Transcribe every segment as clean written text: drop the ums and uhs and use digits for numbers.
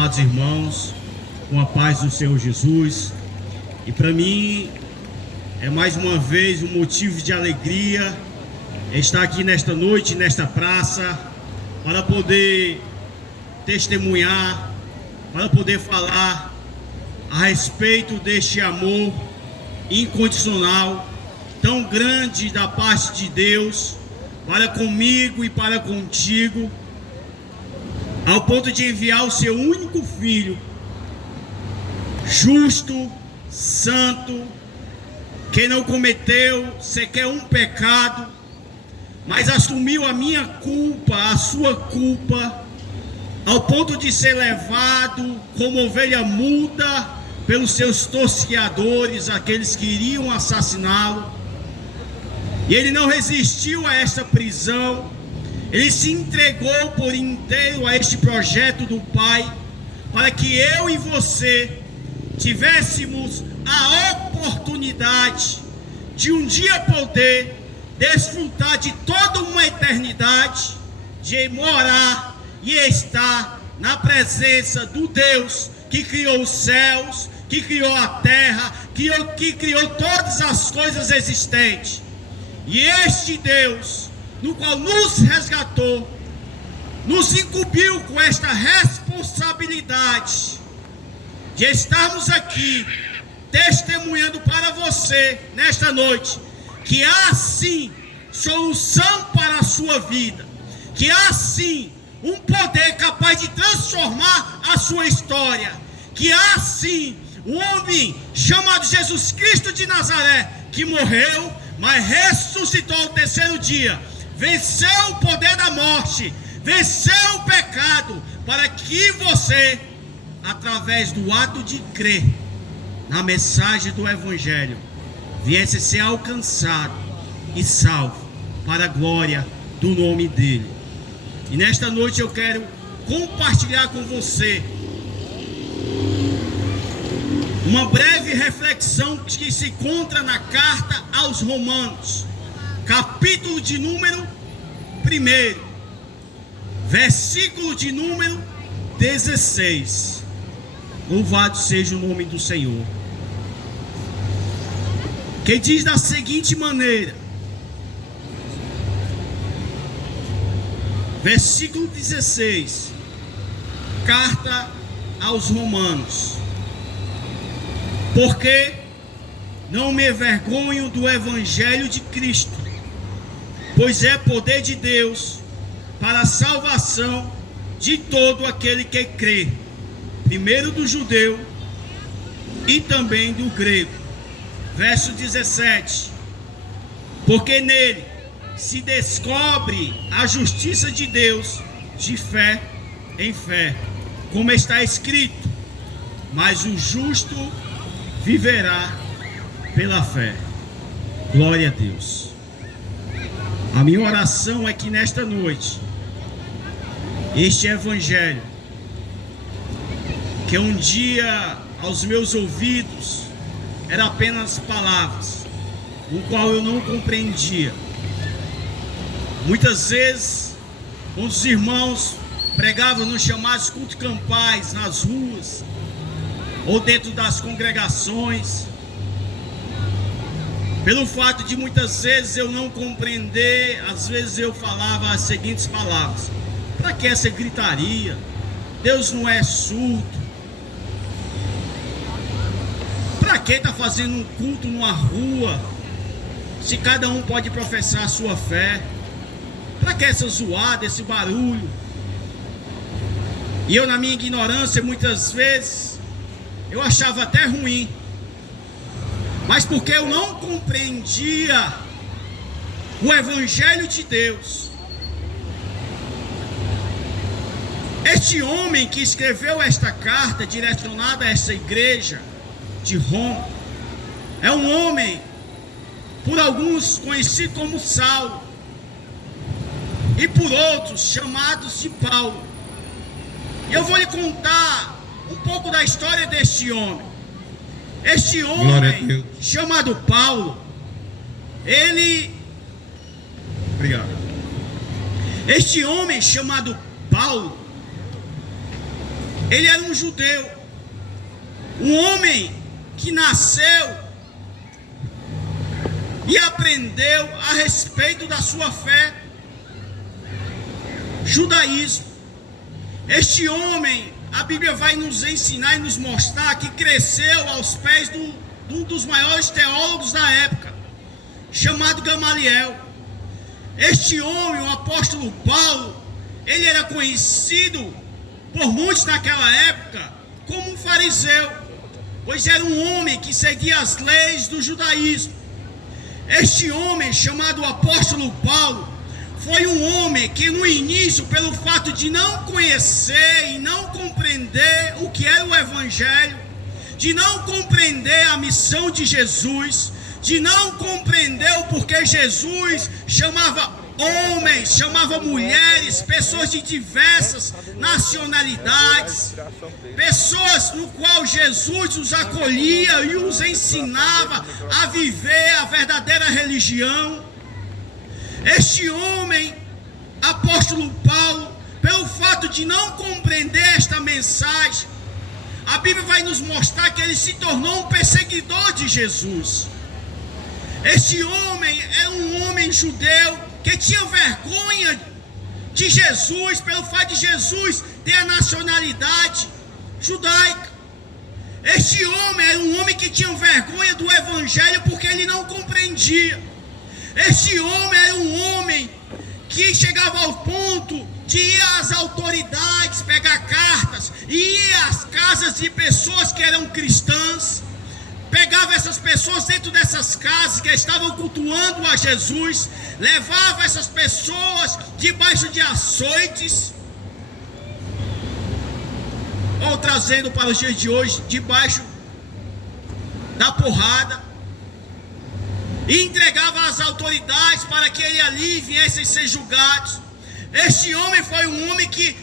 amados irmãos, com a paz do Senhor Jesus. E para mim é mais uma vez um motivo de alegria estar aqui nesta noite, nesta praça, para poder testemunhar, para poder falar a respeito deste amor incondicional, tão grande da parte de Deus, para comigo e para contigo, ao ponto de enviar o seu único filho, justo, santo, que não cometeu sequer um pecado, mas assumiu a minha culpa, a sua culpa, ao ponto de ser levado como ovelha muda pelos seus tosqueadores, aqueles que iriam assassiná-lo. E ele não resistiu a esta prisão, ele se entregou por inteiro a este projeto do Pai, para que eu e você tivéssemos a oportunidade de um dia poder desfrutar de toda uma eternidade, de morar e estar na presença do Deus que criou os céus, que criou a terra, que criou todas as coisas existentes. E este Deus, no qual nos resgatou, nos incumbiu com esta responsabilidade de estarmos aqui testemunhando para você nesta noite que há sim solução para a sua vida, que há sim um poder capaz de transformar a sua história, que há sim um homem chamado Jesus Cristo de Nazaré, que morreu, mas ressuscitou ao terceiro dia, venceu o poder da morte, venceu o pecado, para que você, através do ato de crer na mensagem do Evangelho, viesse a ser alcançado e salvo para a glória do nome dele. E nesta noite eu quero compartilhar com você uma breve reflexão que se encontra na carta aos Romanos, capítulo de número 1, versículo de número 16. Louvado seja o nome do Senhor. Que diz da seguinte maneira, versículo 16, carta aos Romanos: porque não me envergonho do Evangelho de Cristo, pois é poder de Deus para a salvação de todo aquele que crê, primeiro do judeu e também do grego. Verso 17: porque nele se descobre a justiça de Deus de fé em fé, como está escrito, mas o justo viverá pela fé. Glória a Deus. A minha oração é que nesta noite, este Evangelho, que um dia aos meus ouvidos era apenas palavras, o qual eu não compreendia. Muitas vezes, quando os irmãos pregavam nos chamados cultos campais, nas ruas, ou dentro das congregações, pelo fato de muitas vezes eu não compreender, às vezes eu falava as seguintes palavras: para que essa gritaria? Deus não é surdo. Para que está fazendo um culto numa rua, se cada um pode professar a sua fé? Para que essa zoada, esse barulho? E eu, na minha ignorância, muitas vezes eu achava até ruim, mas porque eu não compreendia o Evangelho de Deus. Este homem que escreveu esta carta direcionada a essa igreja de Roma é um homem, por alguns conhecido como Saulo, e por outros chamados de Paulo. E eu vou lhe contar um pouco da história deste homem. Este homem chamado Paulo, ele... Obrigado. Este homem chamado Paulo, Ele era um judeu, um homem que nasceu e aprendeu a respeito da sua fé, judaísmo. Este homem, a Bíblia vai nos ensinar e nos mostrar que cresceu aos pés de um dos maiores teólogos da época, chamado Gamaliel. Este homem, o apóstolo Paulo, ele era conhecido por muitos naquela época como um fariseu, pois era um homem que seguia as leis do judaísmo. Este homem, chamado apóstolo Paulo, foi um homem que no início, pelo fato de não conhecer e não compreender o que era o evangelho, de não compreender a missão de Jesus, de não compreender o porquê Jesus chamava homens, chamava mulheres, pessoas de diversas nacionalidades, pessoas no qual Jesus os acolhia e os ensinava a viver a verdadeira religião. Este homem, apóstolo Paulo, pelo fato de não compreender esta mensagem, a Bíblia vai nos mostrar que ele se tornou um perseguidor de Jesus. Este homem era um homem judeu que tinha vergonha de Jesus, pelo fato de Jesus ter a nacionalidade judaica. Este homem era um homem que tinha vergonha do evangelho porque ele não compreendia. Este homem era um homem que chegava ao ponto de ir às autoridades, pegar cartas, e ir às casas de pessoas que eram cristãs, pegava essas pessoas dentro dessas casas que estavam cultuando a Jesus, levava essas pessoas debaixo de açoites, ou trazendo para os dias de hoje, debaixo da porrada, e entregava às autoridades para que ele ali viessem ser julgados. Este homem foi um homem que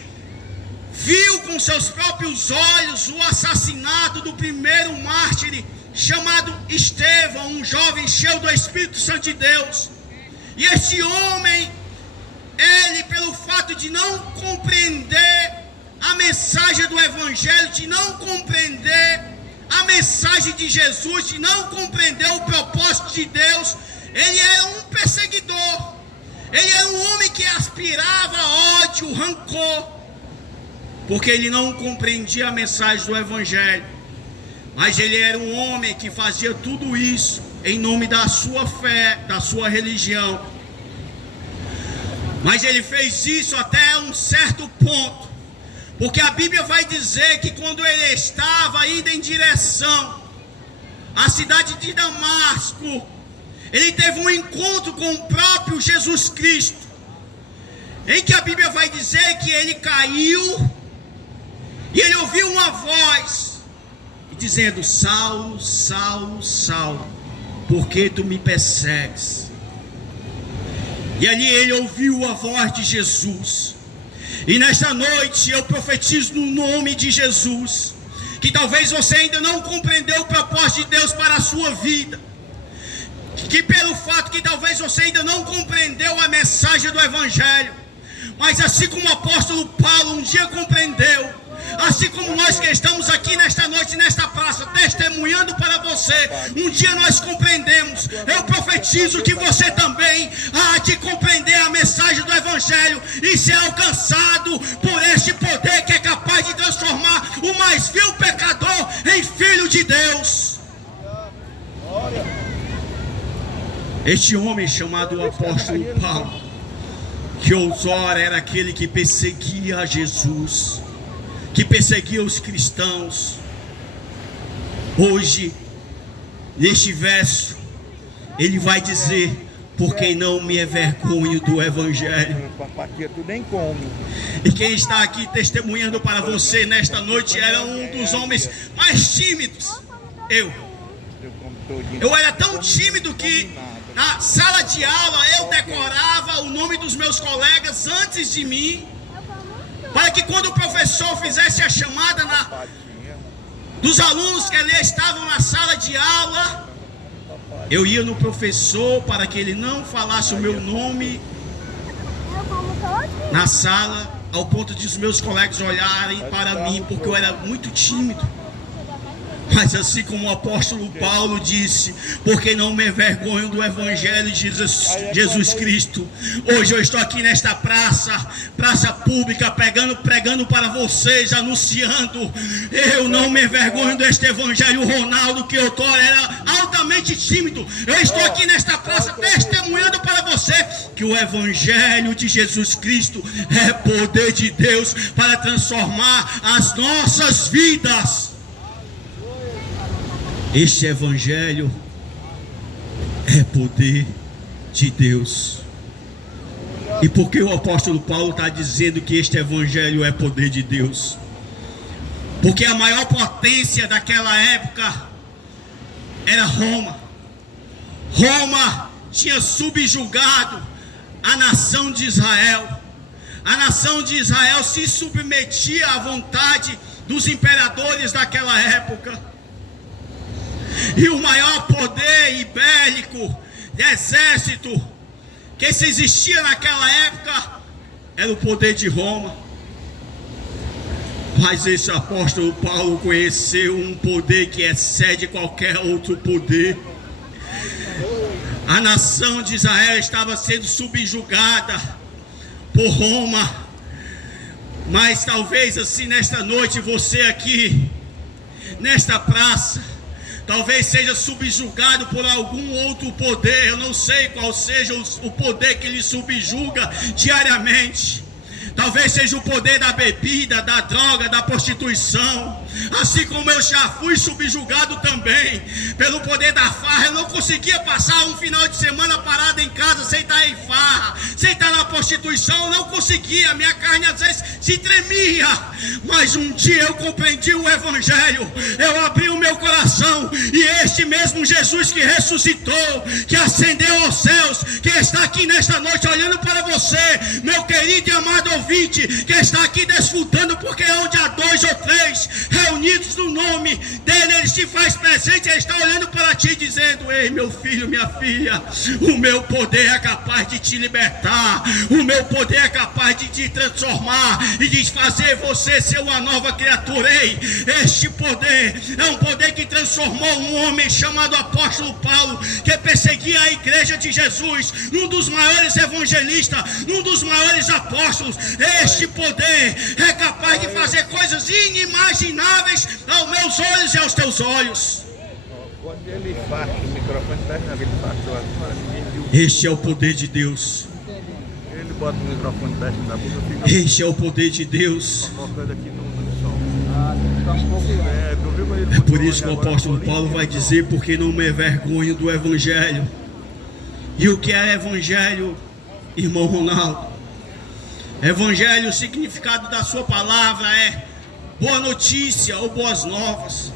viu com seus próprios olhos o assassinato do primeiro mártir, chamado Estevão, um jovem cheio do Espírito Santo de Deus. E este homem, ele, pelo fato de não compreender a mensagem do evangelho, de não compreender a mensagem de Jesus, de não compreender o propósito de Deus, ele era um perseguidor. Ele era um homem que aspirava ódio, rancor, porque ele não compreendia a mensagem do evangelho. Mas ele era um homem que fazia tudo isso em nome da sua fé, da sua religião. Mas ele fez isso até um certo ponto, porque a Bíblia vai dizer que quando ele estava indo em direção à cidade de Damasco, ele teve um encontro com o próprio Jesus Cristo, em que a Bíblia vai dizer que ele caiu e ele ouviu uma voz dizendo: Saulo, Saulo, Saulo, por que tu me persegues? E ali ele ouviu a voz de Jesus. E nesta noite eu profetizo no nome de Jesus, que talvez você ainda não compreendeu o propósito de Deus para a sua vida, que pelo fato que talvez você ainda não compreendeu a mensagem do evangelho, mas assim como o apóstolo Paulo um dia compreendeu, assim como nós que estamos aqui nesta noite, nesta praça, testemunhando para você, um dia nós compreendemos. Eu profetizo que você também há de compreender a mensagem do evangelho e ser alcançado por este poder que é capaz de transformar o mais vil pecador em filho de Deus. Este homem chamado apóstolo Paulo, que outrora era aquele que perseguia a Jesus, que perseguia os cristãos, hoje, neste verso, ele vai dizer: porque não me envergonho do evangelho. E quem está aqui testemunhando para você nesta noite era um dos homens mais tímidos. Eu era tão tímido que na sala de aula eu decorava o nome dos meus colegas antes de mim, para que quando o professor fizesse a chamada dos alunos que ali estavam na sala de aula, eu ia no professor para que ele não falasse o meu nome na sala, ao ponto de os meus colegas olharem para mim, porque eu era muito tímido. Mas assim como o apóstolo Paulo disse, porque não me envergonho do evangelho de Jesus Cristo. Hoje eu estou aqui nesta praça pública, pregando para vocês, anunciando. Eu não me envergonho deste evangelho. Ronaldo, que eu era altamente tímido, eu estou aqui nesta praça testemunhando para você que o evangelho de Jesus Cristo é poder de Deus para transformar as nossas vidas. Este evangelho é poder de Deus. E por que o apóstolo Paulo está dizendo que este evangelho é poder de Deus? Porque a maior potência daquela época era Roma. Roma tinha subjugado a nação de Israel. A nação de Israel se submetia à vontade dos imperadores daquela época. E o maior poder bélico de exército que se existia naquela época era o poder de Roma. Mas esse apóstolo Paulo conheceu um poder que excede qualquer outro poder. A nação de Israel estava sendo subjugada por Roma. Mas talvez assim nesta noite você aqui, nesta praça, talvez seja subjugado por algum outro poder. Eu não sei qual seja o poder que lhe subjuga diariamente. Talvez seja o poder da bebida, da droga, da prostituição. Assim como eu já fui subjugado também pelo poder da farra. Eu não conseguia passar um final de semana parado em casa sem estar em farra, sem estar na prostituição. Eu não conseguia, minha carne às vezes se tremia. Mas um dia eu compreendi o evangelho. Eu abri o meu coração e este mesmo Jesus que ressuscitou, que ascendeu aos céus, que está aqui nesta noite olhando para você, meu querido e amado ouvinte, que está aqui desfrutando, porque onde há 2 ou 3 reunidos no nome dele, ele se faz presente. Ele está olhando para ti dizendo: ei, meu filho, minha filha, o meu poder é capaz de te libertar, o meu poder é capaz de te transformar e de fazer você ser uma nova criatura. Ei, este poder é um poder que transformou um homem chamado apóstolo Paulo, que perseguia a igreja de Jesus, num dos maiores evangelistas, num dos maiores apóstolos. Este poder é capaz de fazer coisas inimagináveis aos meus olhos e aos teus olhos. Quando ele faz o microfone, ele faz este é o poder de Deus. Ele bota o microfone perto da boca. Este é o poder de Deus. É por isso que o apóstolo Paulo vai dizer: porque não me envergonho do evangelho. E o que é evangelho, irmão Ronaldo? Evangelho, o significado da sua palavra é boa notícia ou boas novas.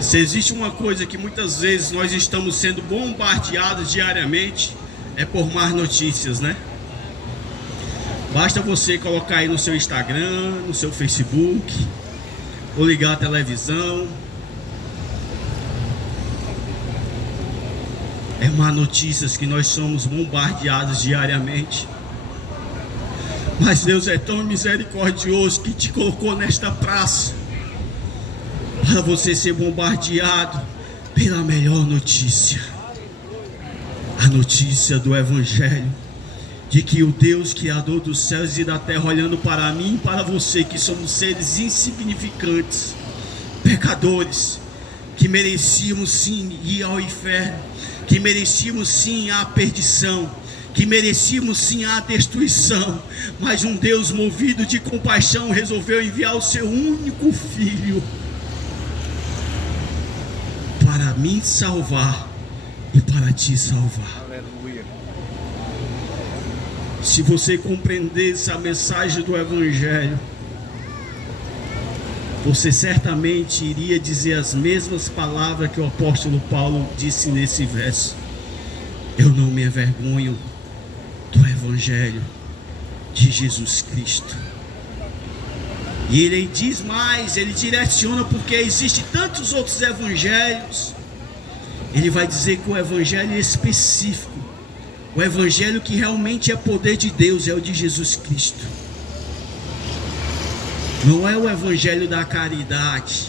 Se existe uma coisa que muitas vezes nós estamos sendo bombardeados diariamente, é por más notícias, né? Basta você colocar aí no seu Instagram, no seu Facebook, ou ligar a televisão. É má notícias que nós somos bombardeados diariamente. Mas Deus é tão misericordioso que te colocou nesta praça para você ser bombardeado pela melhor notícia. A notícia do evangelho, de que o Deus criador dos céus e da terra, olhando para mim e para você, que somos seres insignificantes, pecadores, que merecíamos sim ir ao inferno, que merecíamos sim a perdição, que merecíamos sim a destruição, mas um Deus movido de compaixão resolveu enviar o seu único filho para me salvar e para te salvar. Aleluia. Se você compreendesse a mensagem do evangelho, você certamente iria dizer as mesmas palavras que o apóstolo Paulo disse nesse verso: eu não me envergonho do evangelho de Jesus Cristo. E ele diz mais, ele direciona, porque existem tantos outros evangelhos. Ele vai dizer que o evangelho específico O evangelho que realmente é poder de Deus é o de Jesus Cristo. Não é o evangelho da caridade,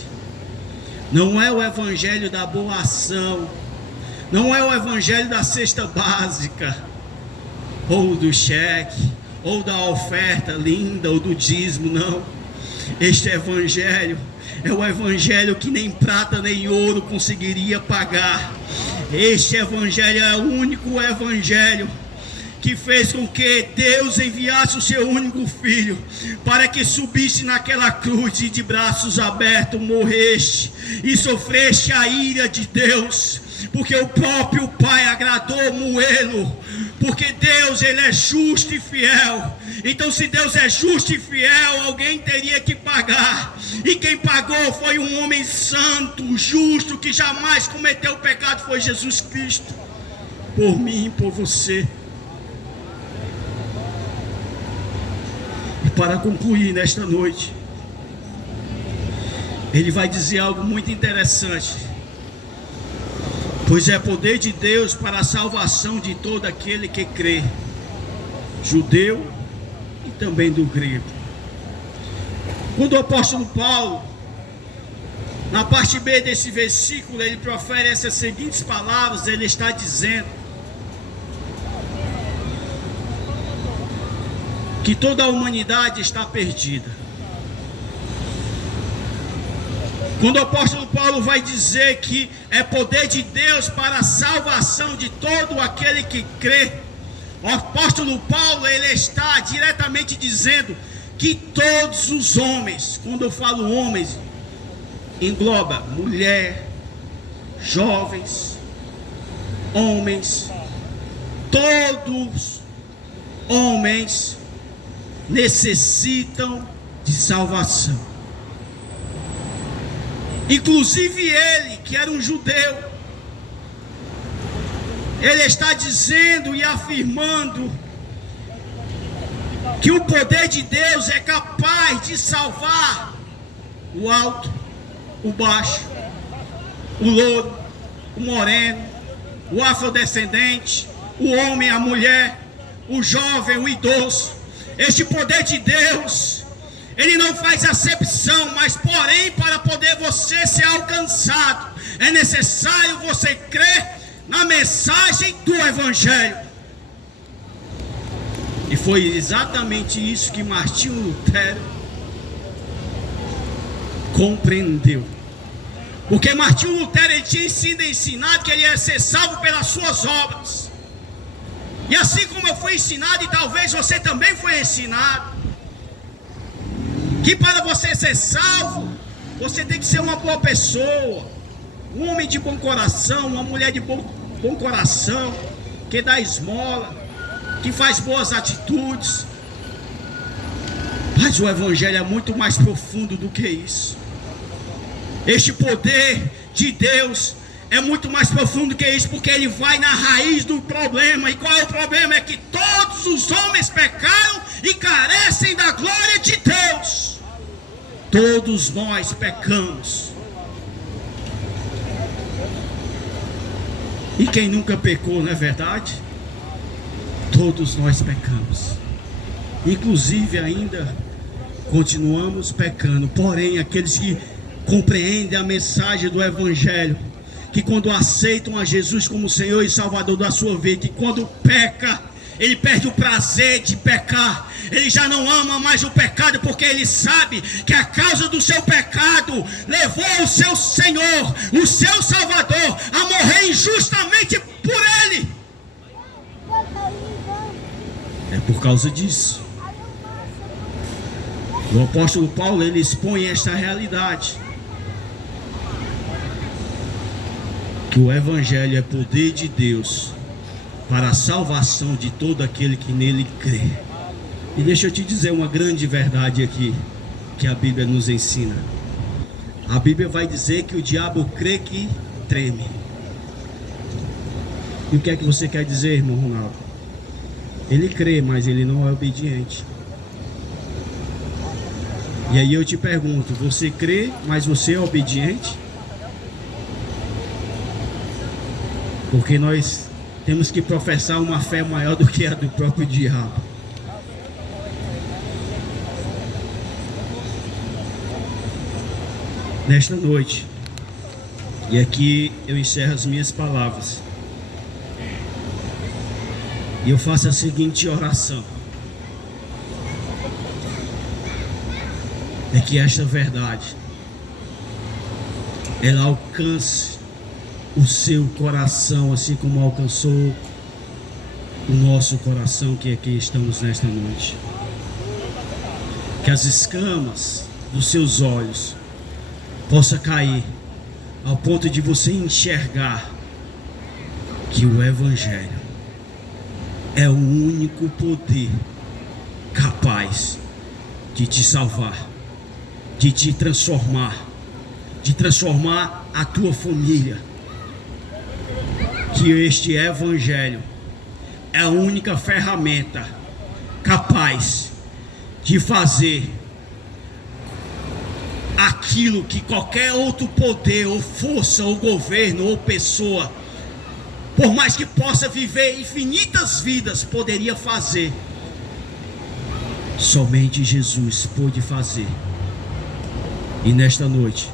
não é o evangelho da boa ação, não é o evangelho da cesta básica, ou do cheque, ou da oferta linda, ou do dízimo, não. Este evangelho é o evangelho que nem prata nem ouro conseguiria pagar. Este evangelho é o único evangelho que fez com que Deus enviasse o seu único filho para que subisse naquela cruz e de braços abertos morreste e sofreste a ira de Deus, porque o próprio Pai agradou moê-lo, porque Deus, ele é justo e fiel. Então, se Deus é justo e fiel, alguém teria que pagar, e quem pagou foi um homem santo, justo, que jamais cometeu pecado, foi Jesus Cristo, por mim e por você. E para concluir nesta noite, ele vai dizer algo muito interessante: pois é poder de Deus para a salvação de todo aquele que crê, judeu e também do grego. Quando o apóstolo Paulo, na parte B desse versículo, ele profere essas seguintes palavras, ele está dizendo que toda a humanidade está perdida. Quando o apóstolo Paulo vai dizer que é poder de Deus para a salvação de todo aquele que crê, o apóstolo Paulo, ele está diretamente dizendo que todos os homens, quando eu falo homens, engloba mulher, jovens, homens, todos homens necessitam de salvação. Inclusive ele, que era um judeu, ele está dizendo e afirmando que o poder de Deus é capaz de salvar o alto, o baixo, o louro, o moreno, o afrodescendente, o homem, a mulher, o jovem, o idoso. Este poder de Deus, ele não faz acepção, mas porém, para poder você ser alcançado, é necessário você crer na mensagem do evangelho. E foi exatamente isso que Martinho Lutero compreendeu. Porque Martinho Lutero, ele tinha sido ensinado que ele ia ser salvo pelas suas obras. E assim como eu fui ensinado, e talvez você também foi ensinado, que para você ser salvo, você tem que ser uma boa pessoa, um homem de bom coração, uma mulher de bom coração, que dá esmola, que faz boas atitudes. Mas o evangelho é muito mais profundo do que isso. Este poder de Deus é muito mais profundo que isso, porque ele vai na raiz do problema. E qual é o problema? É que todos os homens pecaram e carecem da glória de Deus. Todos nós pecamos. E quem nunca pecou, não é verdade? Todos nós pecamos. Inclusive ainda continuamos pecando. Porém, aqueles que compreendem a mensagem do evangelho, que quando aceitam a Jesus como Senhor e Salvador da sua vida, e quando peca, ele perde o prazer de pecar, ele já não ama mais o pecado, porque ele sabe que a causa do seu pecado levou o seu Senhor, o seu Salvador, a morrer injustamente por ele. É por causa disso. O apóstolo Paulo, ele expõe esta realidade, que o evangelho é poder de Deus para a salvação de todo aquele que nele crê. E deixa eu te dizer uma grande verdade aqui, que a Bíblia nos ensina. A Bíblia vai dizer que o diabo crê que treme. E o que é que você quer dizer, irmão Ronaldo? Ele crê, mas ele não é obediente. E aí eu te pergunto, você crê, mas você é obediente? Porque nós temos que professar uma fé maior do que a do próprio diabo. Nesta noite, e aqui eu encerro as minhas palavras, e eu faço a seguinte oração: é que esta verdade ela alcance o seu coração, assim como alcançou o nosso coração, que aqui estamos nesta noite. Que as escamas dos seus olhos possa cair ao ponto de você enxergar que o Evangelho é o único poder capaz de te salvar, de te transformar, de transformar a tua família. Que este Evangelho é a única ferramenta capaz de fazer aquilo que qualquer outro poder, ou força, ou governo, ou pessoa, por mais que possa viver infinitas vidas, poderia fazer. Somente Jesus pôde fazer. E nesta noite,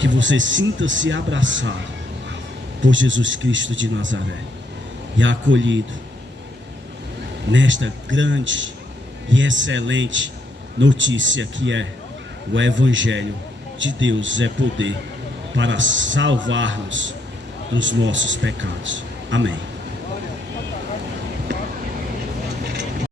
que você sinta-se abraçado por Jesus Cristo de Nazaré e acolhido nesta grande e excelente notícia que é o Evangelho de Deus é poder para salvar-nos dos nossos pecados. Amém.